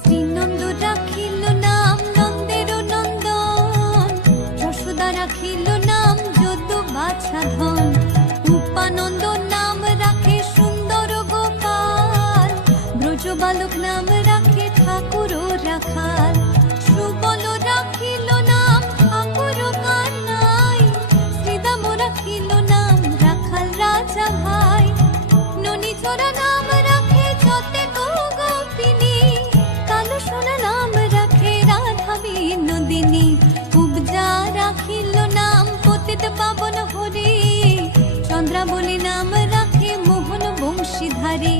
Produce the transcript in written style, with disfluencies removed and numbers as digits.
শ্রীনন্দ রাখিল নাম নন্দের নন্দন, যশোদা রাখিল নাম যদু বাছা ধন, উপানন্দ নাম রাখে সুন্দর গোপাল, ব্রজ বালক নাম রাখে ঠাকুর রাখাল, সুবল রাখিল নাম ঠাকুর কানাই, শ্রীদাম রাখিল নাম রাখাল রাজা ভাই, ননীচরা নাম রাখে যতে গোপিনী, কালো সোনা নাম রাখে রাধা বিনোদিনী, কুবজা রাখিল নাম পতিত পাবন হরি, চন্দ্রাবলী নাম রাখে মোহন বংশীধারী।